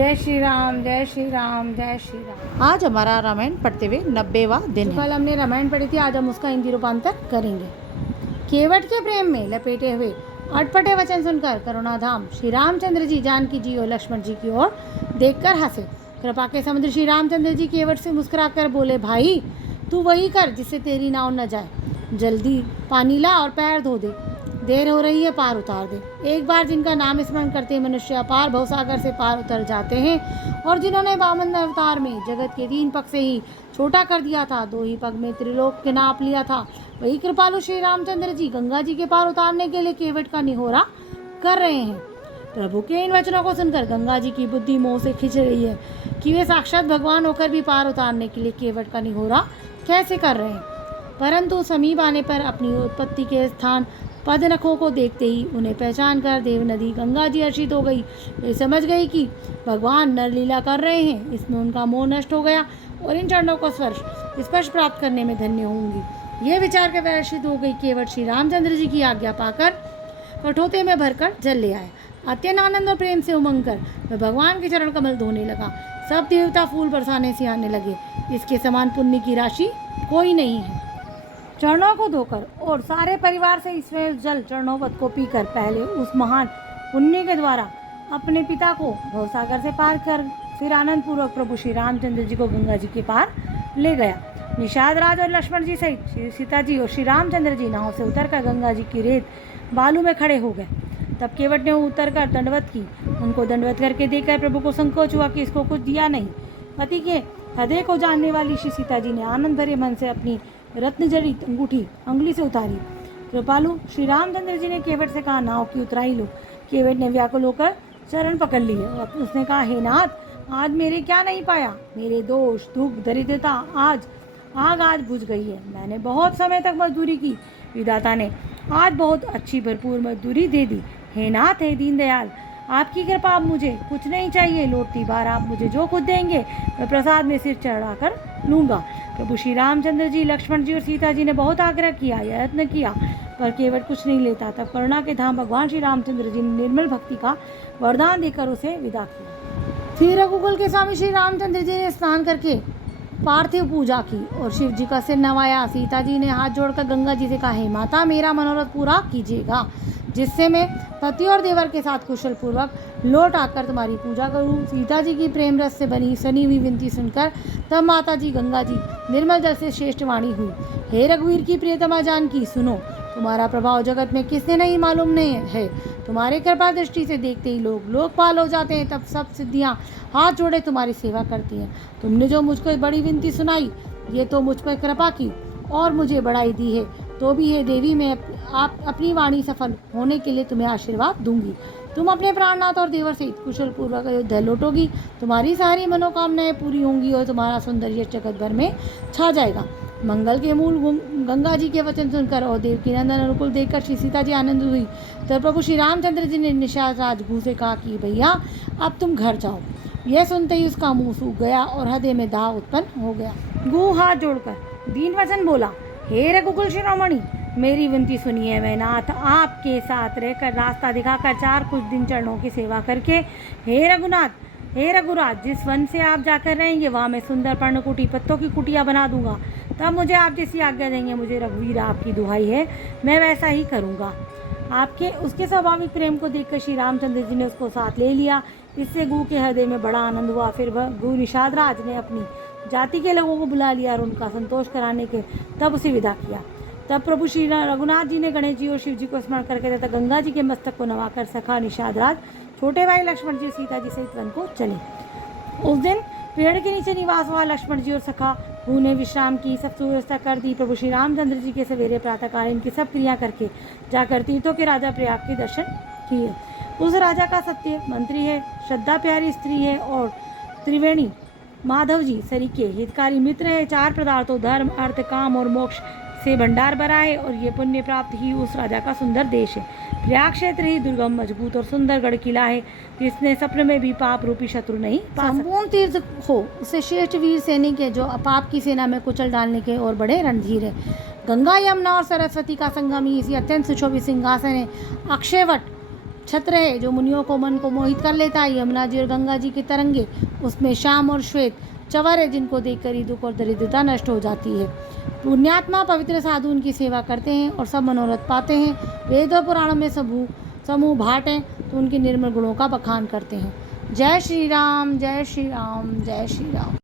जय श्री राम, जय श्री राम, जय श्री राम। आज हमारा रामायण पढ़ते हुए 90वां दिन है। कल हमने रामायण पढ़ी थी, आज हम उसका हिंदी रूपांतर करेंगे। केवट के प्रेम में लपेटे हुए अटपटे वचन सुनकर करुणाधाम श्री रामचंद्र जी जानकी जी और लक्ष्मण जी की ओर देखकर हंसे। कृपा के समुद्र श्री रामचंद्र जी केवट से मुस्कुराकर बोले, भाई तू वही कर जिससे तेरी नाव न जाए। जल्दी पानी ला और पैर धो दे, देर हो रही है, पार उतार दे। एक बार जिनका नाम स्मरण करते मनुष्य अपार भवसागर से पार उतर जाते हैं और जिन्होंने वामन अवतार में जगत के 3 पग से ही छोटा कर दिया था, 2 ही पग में त्रिलोक के नाप लिया था, वही कृपालु श्री रामचंद्र जी गंगा जी के पार उतारने के लिए केवट का निहोरा कर रहे हैं। प्रभु के इन वचनों को सुनकर गंगा जी की बुद्धि मोह से खिंच रही है कि वे साक्षात भगवान होकर भी पार उतारने के लिए केवट का निहोरा कैसे कर रहे हैं। परंतु समीप आने पर अपनी उत्पत्ति के स्थान पदनखों को देखते ही उन्हें पहचान कर देव नदी गंगा जी हर्षित हो गई। वे समझ गई कि भगवान नरलीला कर रहे हैं। इसमें उनका मोह नष्ट हो गया और इन चरणों को स्पर्श प्राप्त करने में धन्य होंगी। ये विचार कर हर्षित हो गई। केवट श्री रामचंद्र जी की आज्ञा पाकर कठोते में भरकर जल ले आए। अत्यंत आनंद और प्रेम से उमंग कर वह भगवान के चरण कमल धोने लगा। सब देवता फूल बरसाने से आने लगे। इसके समान पुण्य की राशि कोई नहीं है। चरणों को धोकर और सारे परिवार से इसमें जल चरणोवत को पीकर पहले उस महान पुण्य के द्वारा अपने पिता को भवसागर से पार कर फिर आनंद पूर्वक प्रभु श्री रामचंद्र जी को गंगा जी के पार ले गया। निषाद राज और लक्ष्मण जी सहित श्री सीता जी और श्री रामचंद्र जी नाव से उतरकर गंगा जी की रेत बालू में खड़े हो गए। तब केवट ने उतरकर दंडवत की। उनको दंडवत करके देखकर प्रभु को संकोच हुआ कि इसको कुछ दिया नहीं। पति के हृदय को जानने वाली श्री सीता जी ने आनंद भरे मन से अपनी रत्न जड़ित अंगूठी अंगुली से उतारी। कृपालु श्री रामचंद्र जी ने केवट से कहा, नाव की उतराई लो। केवट ने व्याकुल होकर चरण पकड़ लिए और उसने कहा, हे नाथ, आज मेरे क्या नहीं पाया। मेरे दोष दुख दरिद्रता आज बुझ गई है। मैंने बहुत समय तक मजदूरी की, विधाता ने आज बहुत अच्छी भरपूर मजदूरी दे दी। हे नाथ, हे दीनदयाल, आपकी कृपा, अब मुझे कुछ नहीं चाहिए। लौटती बार आप मुझे जो कुछ देंगे मैं प्रसाद में सिर चढ़ाकर लूँगा। प्रभु श्री रामचंद्र जी, लक्ष्मण जी और सीता जी ने बहुत आग्रह किया, यत्न किया, पर केवट कुछ नहीं लेता। तब करुणा के धाम भगवान श्री रामचंद्र जी ने निर्मल भक्ति का वरदान देकर उसे विदा किया। फिर रघुकुल के स्वामी श्री रामचंद्र जी ने स्नान करके पार्थिव पूजा की और शिव जी का सिर नवाया। सीता जी ने हाथ जोड़कर गंगा जी से कहा, हे माता, मेरा मनोरथ पूरा कीजिएगा, जिससे मैं पति और देवर के साथ कुशल पूर्वक लौट आकर तुम्हारी पूजा करूं। सीता जी की प्रेम रस से बनी सनी हुई विनती सुनकर तब माता जी गंगा जी निर्मल जल से श्रेष्ठ वाणी हुई, हे रघुवीर की प्रियतमा जानकी, सुनो, तुम्हारा प्रभाव जगत में किसने नहीं मालूम नहीं है। तुम्हारे कृपा दृष्टि से देखते ही लोग लोकपाल हो जाते हैं। तब सब सिद्धियाँ हाथ जोड़े तुम्हारी सेवा करती हैं। तुमने जो मुझको बड़ी विनती सुनाई, ये तो मुझ पर कृपा की और मुझे बढ़ाई दी है, तो भी है देवी, मैं आप अपनी वाणी सफल होने के लिए तुम्हें आशीर्वाद दूंगी। तुम अपने प्राणनाथ और देवर सहित कुशल पूर्वक अयोध्या लौटोगी। तुम्हारी सारी मनोकामनाएं पूरी होंगी और तुम्हारा सौंदर्य जगत भर में छा जाएगा। मंगल के मूल गंगा जी के वचन सुनकर और देव की नंदन अनुकूल देखकर श्री सीता जी आनंद हुई। तो प्रभु श्री रामचंद्र जी ने निषाद राजगु से कहा कि भैया, अब तुम घर जाओ। यह सुनते ही उसका मुंह सूख गया और हृदय में दाह उत्पन्न हो गया। गु हाथ जोड़कर दीन वचन बोला, हे रघुकुल शिरोमणि, मेरी विनती सुनिए। मैं नाथ आपके साथ रहकर रास्ता दिखाकर 4 कुछ दिन चरणों की सेवा करके, हे रघुनाथ, हे रघुराज, जिस वन से आप जाकर रहेंगे वहाँ मैं सुंदर पर्णकुटी पत्तों की कुटिया बना दूंगा। तब मुझे आप जैसी आज्ञा देंगे। मुझे रघुवीर आपकी दुहाई है, मैं वैसा ही करूँगा। उसके स्वाभाविक प्रेम को देखकर श्री रामचंद्र जी ने उसको साथ ले लिया। इससे गु के हृदय में बड़ा आनंद हुआ। फिर वह गु निषाद राज ने अपनी जाति के लोगों को बुला लिया और उनका संतोष कराने के तब उसे विदा किया। तब प्रभु श्री रघुनाथ जी ने गणेश जी और शिव जी को स्मरण करके तथा गंगा जी के मस्तक को नवाकर सखा निषाद राज, छोटे भाई लक्ष्मण जी, सीता जी सहित वन को चले। उस दिन पेड़ के नीचे निवास हुआ। लक्ष्मण जी और सखा गु ने विश्राम की, सब सुव्यवस्था कर दी। प्रभु श्री रामचंद्र जी के सवेरे प्रातःकाल इनकी सब क्रिया करके जाकर तीर्थों के राजा प्रयाग के दर्शन किए। उस राजा का सत्य मंत्री है, श्रद्धा प्यारी स्त्री है और त्रिवेणी माधव जी सरीके हितकारी मित्र है। 4 पदार्थों धर्म अर्थ काम और मोक्ष से भंडार भरा है और ये पुण्य प्राप्त ही उस राजा का सुंदर देश है। प्रयाग क्षेत्र ही दुर्गम मजबूत और सुंदर गढ़ किला है, जिसने सपने में भी पाप रूपी शत्रु नहीं पा सकता। संपूर्ण तीर्थ हो उसे श्रेष्ठ वीर सैनिक है, जो पाप की सेना में कुचल डालने के और बड़े रणधीर है। गंगा यमुना और सरस्वती का संगम ही इसी अत्यंत सुशोभित सिंहासन है। अक्षयवट छत्र है जो मुनियों को मन को मोहित कर लेता है। यमुना जी और गंगा जी के तरंगे, उसमें श्याम और श्वेत चवर है जिनको देखकर ही दुख और दरिद्रता नष्ट हो जाती है। पुण्यात्मा पवित्र साधु उनकी सेवा करते हैं और सब मनोरथ पाते हैं। वेद और पुराणों में समूह भाट हैं तो उनके निर्मल गुणों का बखान करते हैं। जय श्री राम, जय श्री राम, जय श्री राम।